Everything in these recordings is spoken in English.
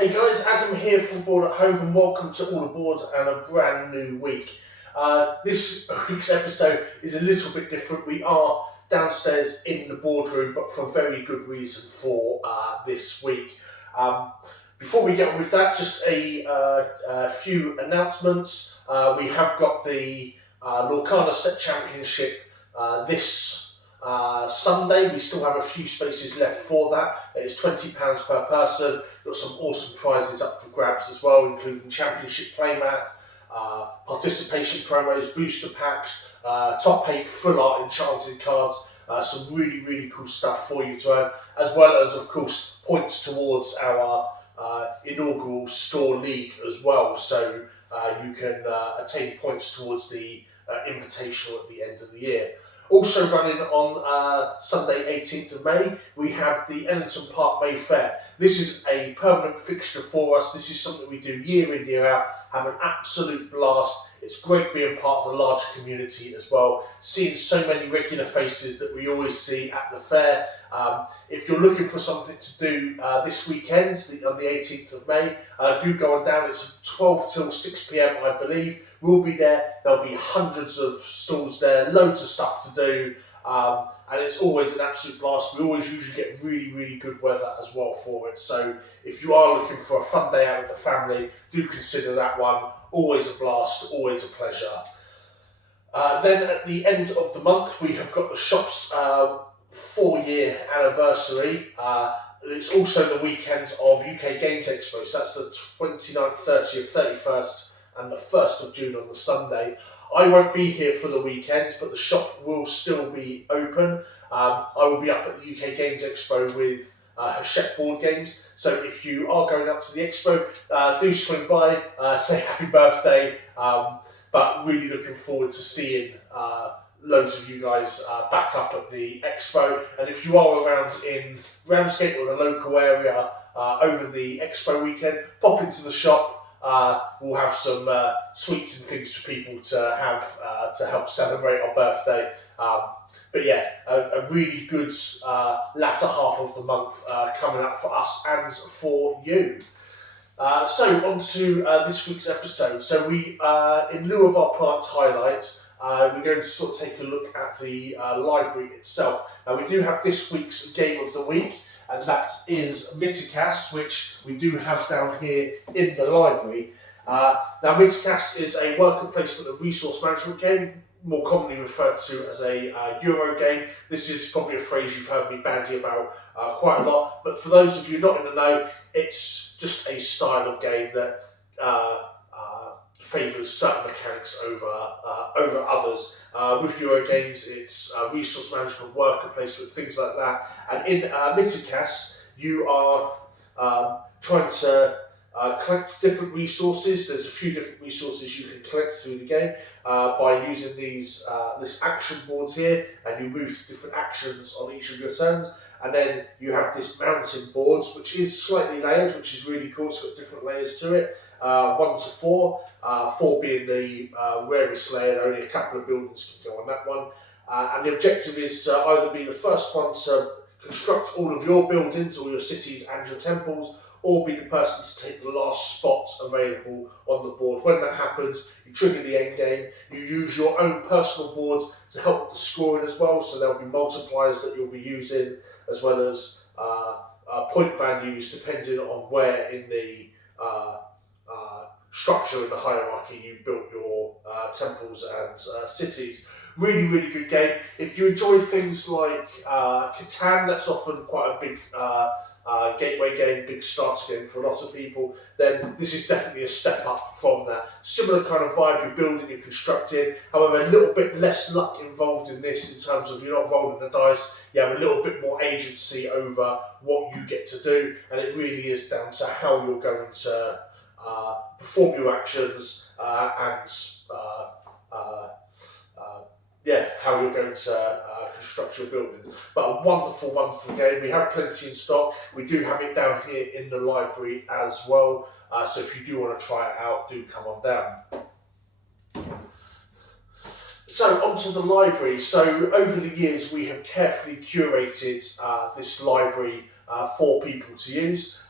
Hey guys, Adam here from Board at Home and welcome to All Aboard and a brand new week. This week's episode is a little bit different. We are downstairs in the boardroom, but for a very good reason for this week. Before we get on with that, just a few announcements. We have got the Lorcana Set Championship this Sunday. We still have a few spaces left for that. It's £20 per person. Got some awesome prizes up for grabs as well, including championship playmat, participation promos, booster packs, top 8 full art enchanted cards, some really cool stuff for you to earn, as well as of course points towards our inaugural store league as well, so you can attain points towards the invitational at the end of the year. Also running on Sunday 18th of May, we have the Ellington Park May Fair. This is a permanent fixture for us. This is something we do year in, year out, have an absolute blast. It's great being part of the larger community as well, seeing so many regular faces that we always see at the fair. If you're looking for something to do this weekend, on the 18th of May, do go on down. It's 12 till 6 p.m, I believe. We'll be there. There'll be hundreds of stalls there, loads of stuff to do, and it's always an absolute blast. We always usually get really good weather as well for it. So if you are looking for a fun day out with the family, do consider that one. Always a blast, always a pleasure. Then at the end of the month, we have got the shop's 4-year anniversary. It's also the weekend of UK Games Expo, so that's the 29th, 30th, 31st, and the 1st of June on the Sunday. I won't be here for the weekend, but the shop will still be open. I will be up at the UK Games Expo with Hachette Board Games. So if you are going up to the Expo, do swing by, say happy birthday. But really looking forward to seeing loads of you guys back up at the Expo. And if you are around in Ramsgate or the local area over the Expo weekend, pop into the shop. We'll have some sweets and things for people to have to help celebrate our birthday. But yeah, a really good latter half of the month coming up for us and for you. So on to this week's episode. So we, in lieu of our plant highlights, we're going to sort of take a look at the library itself. Now we do have this week's game of the week, and that is Mythicast, which we do have down here in the library. Now Mythicast is a worker placement and resource management game, more commonly referred to as a Euro game. This is probably a phrase you've heard me bandy about quite a lot, but for those of you not in the know, it's just a style of game that favours certain mechanics over others. With Euro games, it's resource management, worker placement, things like that. And in Mythicast, you are trying to collect different resources. There's a few different resources you can collect through the game by using these this action boards here, and you move to different actions on each of your turns. And then you have this mountain boards, which is slightly layered, which is really cool. It's got different layers to it. 1 to 4, 4 being the rarest layer. Only a couple of buildings can go on that one. And the objective is to either be the first one to construct all of your buildings, all your cities and your temples, or be the person to take the last spot available on the board. When that happens, you trigger the end game. You use your own personal board to help with the scoring as well, so there'll be multipliers that you'll be using, as well as point values depending on where in the structure in the hierarchy you built your temples and cities. Really good game. If you enjoy things like Catan, that's often quite a big gateway game, big starter game for a lot of people, then this is definitely a step up from that. Similar kind of vibe, you're building, you're constructing, however a little bit less luck involved in this in terms of you're not rolling the dice, you have a little bit more agency over what you get to do, and it really is down to how you're going to perform your actions and how you're going to construct your buildings. But a wonderful game. We have plenty in stock. We do have it down here in the library as well. So if you do want to try it out, do come on down. So onto the library. So over the years, we have carefully curated this library for people to use.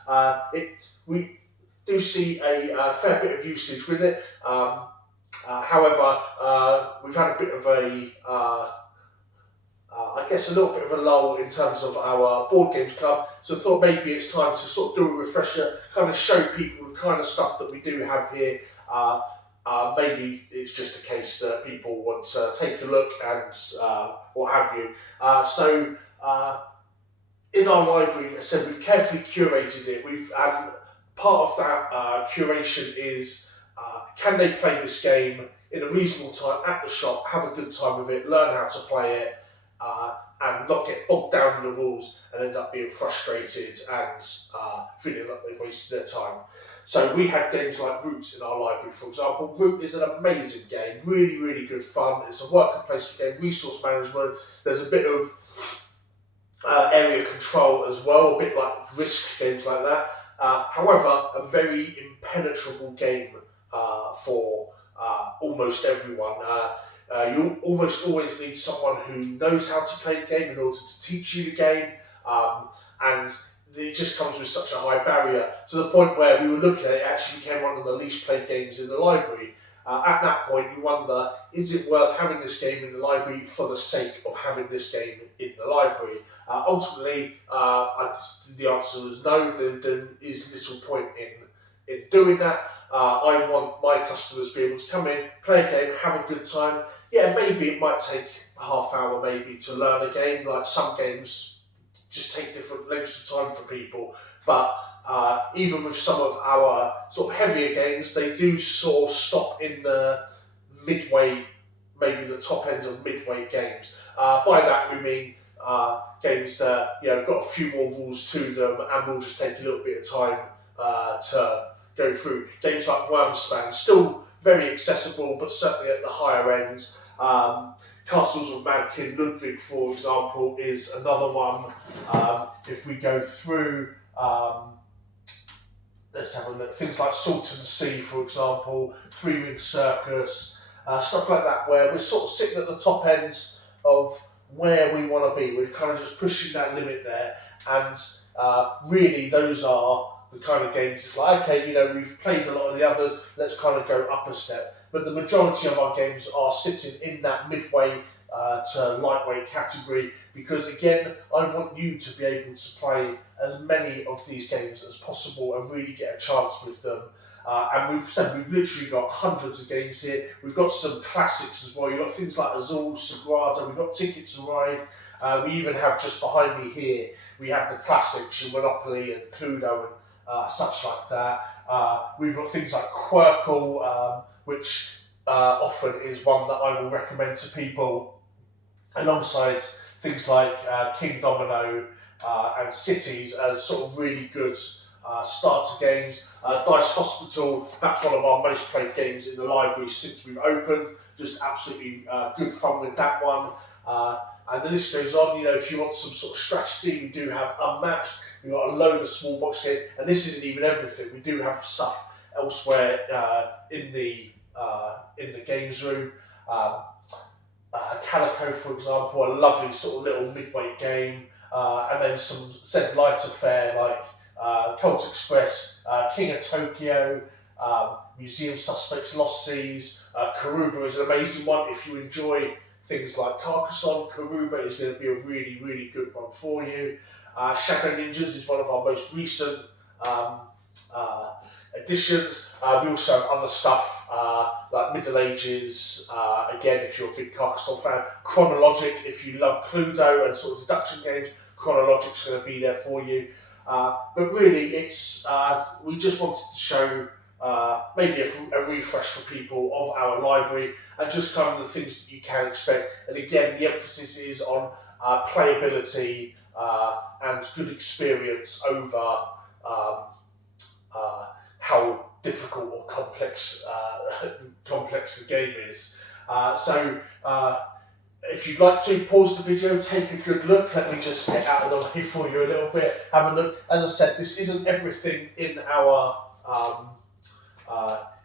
do see a fair bit of usage with it. However, we've had a bit of I guess a little bit of a lull in terms of our board games club, so I thought maybe it's time to sort of do a refresher, kind of show people the kind of stuff that we do have here. Maybe it's just a case that people want to take a look and what have you. In our library, as I said, we've carefully curated it. We've had part of that curation is can they play this game in a reasonable time at the shop, have a good time with it, learn how to play it, and not get bogged down in the rules and end up being frustrated and feeling like they've wasted their time. So we had games like Root in our library, for example. Root is an amazing game, really, really good fun. It's a worker placement game, resource management. There's a bit of area control as well, a bit like Risk, games like that. However, a very impenetrable game for almost everyone. You almost always need someone who knows how to play the game in order to teach you the game, and it just comes with such a high barrier to the point where we were looking at it, actually became one of the least played games in the library. At that point, you wonder, is it worth having this game in the library for the sake of having this game in the library? Ultimately, the answer was no. There is little point in doing that. I want my customers to be able to come in, play a game, have a good time. Yeah, maybe it might take a half hour maybe to learn a game. Like some games just take different lengths of time for people. But even with some of our sort of heavier games, they do sort of stop in the midway, maybe the top end of midway games. By that we mean games that got a few more rules to them and will just take a little bit of time to go through. Games like Wormspan, still very accessible, but certainly at the higher ends. Castles of Mad King Ludwig, for example, is another one. If we go through, let's have a look. Things like Salt and Sea, for example, Three Ring Circus, stuff like that, where we're sort of sitting at the top end of where we want to be. We're kind of just pushing that limit there, and really those are the kind of games. It's like, okay, we've played a lot of the others, let's kind of go up a step. But the majority of our games are sitting in that midway to lightweight category, because again, I want you to be able to play as many of these games as possible and really get a chance with them. And we've literally got hundreds of games here. We've got some classics as well. You've got things like Azul, Sagrada, we've got Ticket to Ride. We even have, just behind me here, we have the classics, your Monopoly and Cluedo and such like that. We've got things like Quirkle, which often is one that I will recommend to people, alongside things like King Domino and Cities as sort of really good starter games. Dice Hospital, that's one of our most played games in the library since we've opened. Just absolutely good fun with that one. And the list goes on. If you want some sort of strategy, we do have Unmatched. We've got a load of small box games, and this isn't even everything. We do have stuff elsewhere in the games room. Calico, for example, a lovely sort of little midweight game, and then some said lighter fare like Colt Express, King of Tokyo, Museum Suspects, Lost Seas. Karuba is an amazing one. If you enjoy things like Carcassonne, Karuba is going to be a really, really good one for you. Shadow Ninjas is one of our most recent editions. We also have other stuff like Middle Ages, again, if you're a big Carcassonne fan. Chronologic, if you love Cluedo and sort of deduction games, Chronologic's going to be there for you. But really, it's we just wanted to show maybe a refresh for people of our library and just kind of the things that you can expect. And again, the emphasis is on playability and good experience over how difficult or complex the game is. If you'd like to pause the video, take a good look. Let me just get out of the way for you a little bit. Have a look. As I said, this isn't everything in our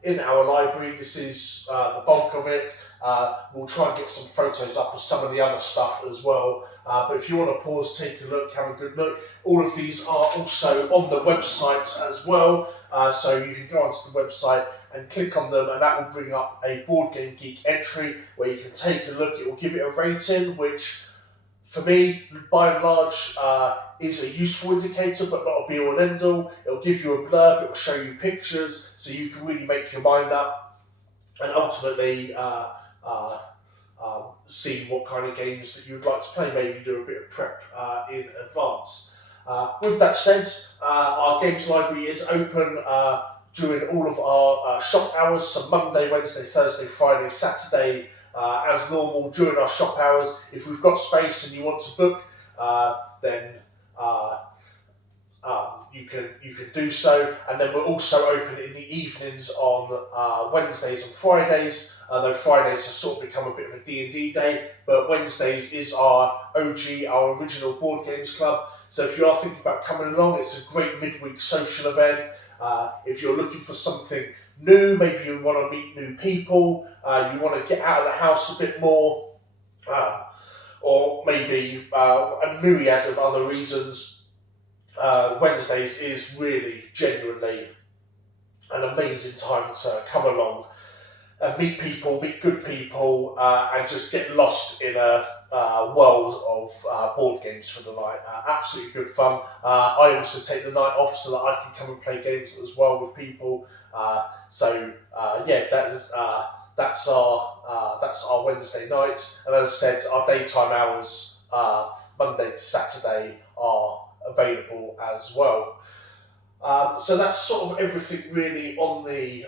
in our library. This is the bulk of it. We'll try and get some photos up of some of the other stuff as well. But if you want to pause, take a look, have a good look. All of these are also on the website as well. So you can go onto the website and click on them, and that will bring up a Board Game Geek entry where you can take a look. It will give it a rating, which for me, by and large, is a useful indicator, but not a be-all and end-all. It'll give you a blurb, it'll show you pictures, so you can really make your mind up, and ultimately see what kind of games that you'd like to play. Maybe do a bit of prep in advance. With that said, our games library is open during all of our shop hours, so Monday, Wednesday, Thursday, Friday, Saturday, as normal during our shop hours. If we've got space and you want to book, then you can do so. And then we're also open in the evenings on Wednesdays and Fridays. Though Fridays has sort of become a bit of a D&D day, but Wednesdays is our OG, our original board games club. So if you are thinking about coming along, it's a great midweek social event. If you're looking for something new, maybe you want to meet new people, you want to get out of the house a bit more, or maybe a myriad of other reasons, Wednesdays is really genuinely an amazing time to come along and meet people, meet good people, and just get lost in a world of board games for the night. Absolutely good fun. I also take the night off so that I can come and play games as well with people. That's our Wednesday nights. And as I said, our daytime hours, Monday to Saturday, are available as well. So that's sort of everything really on the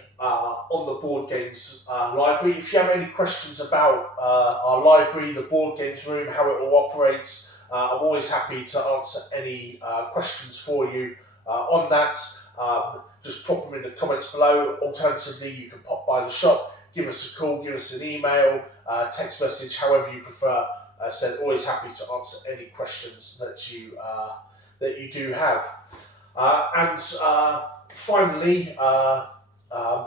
board games library. If you have any questions about our library, the board games room, how it all operates, I'm always happy to answer any questions for you on that. Just pop them in the comments below. Alternatively, you can pop by the shop, give us a call, give us an email, text message, however you prefer. So always happy to answer any questions that you do have. And finally,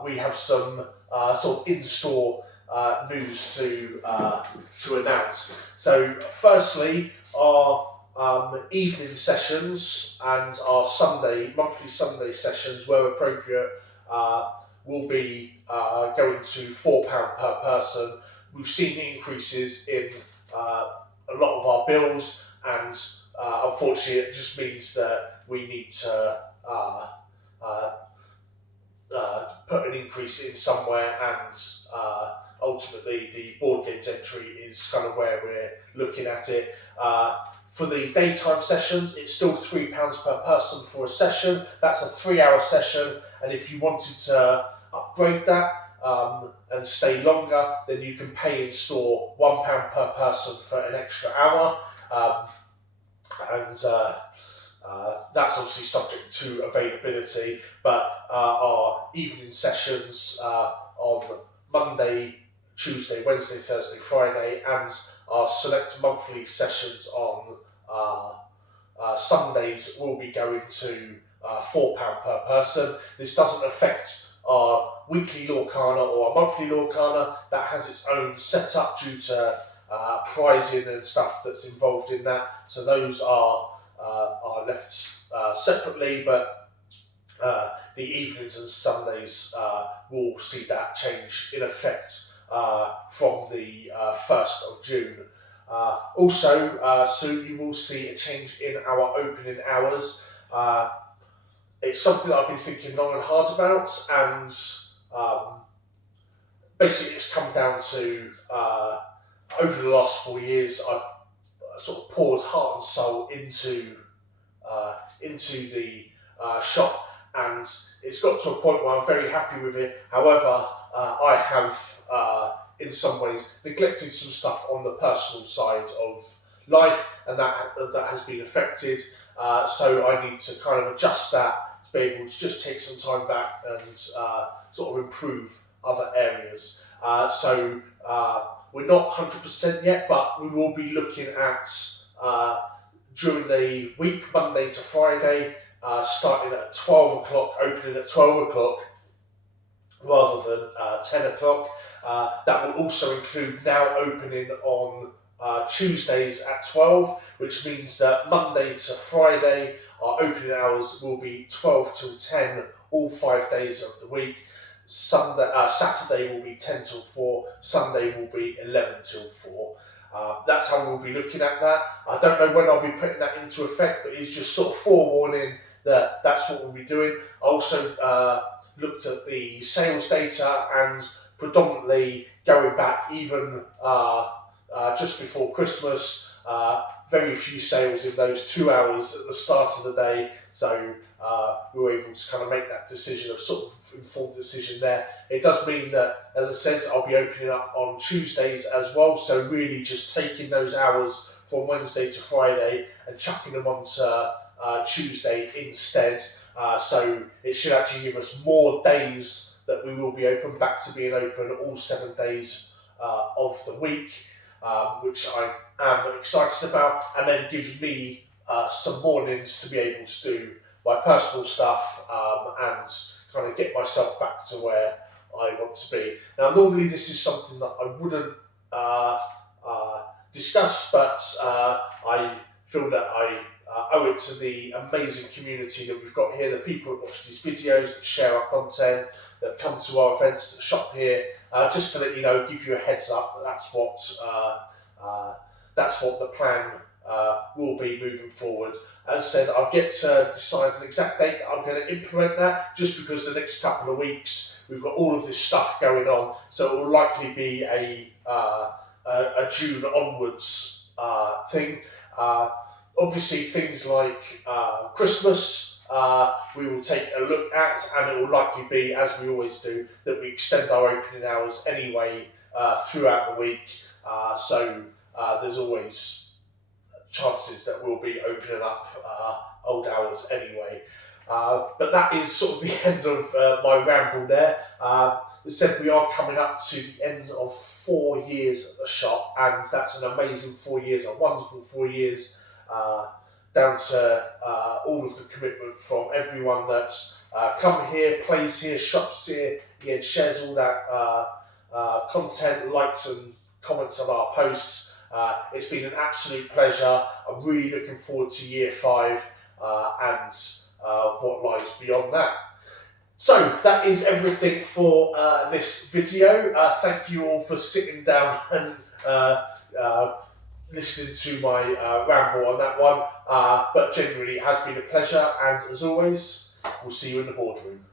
we have some sort of in-store news to announce. So, firstly, our evening sessions and our monthly Sunday sessions, where appropriate, will be going to £4 per person. We've seen increases in a lot of our bills, and unfortunately, it just means that we need to put an increase in somewhere, and ultimately the board games entry is kind of where we're looking at it. For the daytime sessions, it's still £3 per person for a session. That's a 3-hour session, and if you wanted to upgrade that and stay longer, then you can pay in store £1 per person for an extra hour. That's obviously subject to availability, but our evening sessions on Monday, Tuesday, Wednesday, Thursday, Friday, and our select monthly sessions on Sundays will be going to £4 per person. This doesn't affect our weekly Lorcana or our monthly Lorcana. That has its own setup due to pricing and stuff that's involved in that. So those are left separately, but the evenings and Sundays will see that change in effect from the 1st of June. Also, soon you will see a change in our opening hours. It's something that I've been thinking long and hard about, and basically it's come down to over the last 4 years, I've sort of poured heart and soul into the shop, and it's got to a point where I'm very happy with it. However, I have in some ways neglected some stuff on the personal side of life, and that has been affected. So I need to kind of adjust that to be able to just take some time back and sort of improve other areas. So we're not 100% yet, but we will be looking at during the week, Monday to Friday, starting at 12 o'clock, opening at 12 o'clock, rather than 10 o'clock. That will also include now opening on Tuesdays at 12, which means that Monday to Friday our opening hours will be 12 till 10 all 5 days of the week. Saturday will be 10 till 4, Sunday will be 11 till 4. That's how we'll be looking at that. I don't know when I'll be putting that into effect, but it's just sort of forewarning that that's what we'll be doing. I also looked at the sales data, and predominantly going back even just before Christmas, very few sales in those 2 hours at the start of the day. So we were able to kind of make that decision, of sort of informed decision there. It does mean that, as I said, I'll be opening up on Tuesdays as well. So really just taking those hours from Wednesday to Friday and chucking them onto Tuesday instead. So it should actually give us more days that we will be open, back to being open all 7 days of the week, which I am excited about, and then gives me some mornings to be able to do my personal stuff and kind of get myself back to where I want to be. Now, normally this is something that I wouldn't discuss, but I feel that I owe it to the amazing community that we've got here, the people that watch these videos, that share our content, that come to our events, that shop here, just to let you know, give you a heads up that that's what the plan will be moving forward. As I said, I'll get to decide an exact date that I'm going to implement that, just because the next couple of weeks we've got all of this stuff going on, so it will likely be a June onwards thing. Obviously, things like Christmas we will take a look at, and it will likely be, as we always do, that we extend our opening hours anyway throughout the week. So there's always chances that we'll be opening up old hours anyway. But that is sort of the end of my ramble there. As I said, we are coming up to the end of 4 years at the shop, and that's an amazing 4 years, a wonderful 4 years, down to all of the commitment from everyone that's come here, plays here, shops here, and shares all that content, likes and comments on our posts. It's been an absolute pleasure. I'm really looking forward to year 5 and what lies beyond that. So that is everything for this video. Thank you all for sitting down and listening to my ramble on that one. But genuinely, it has been a pleasure, and as always, we'll see you in the boardroom.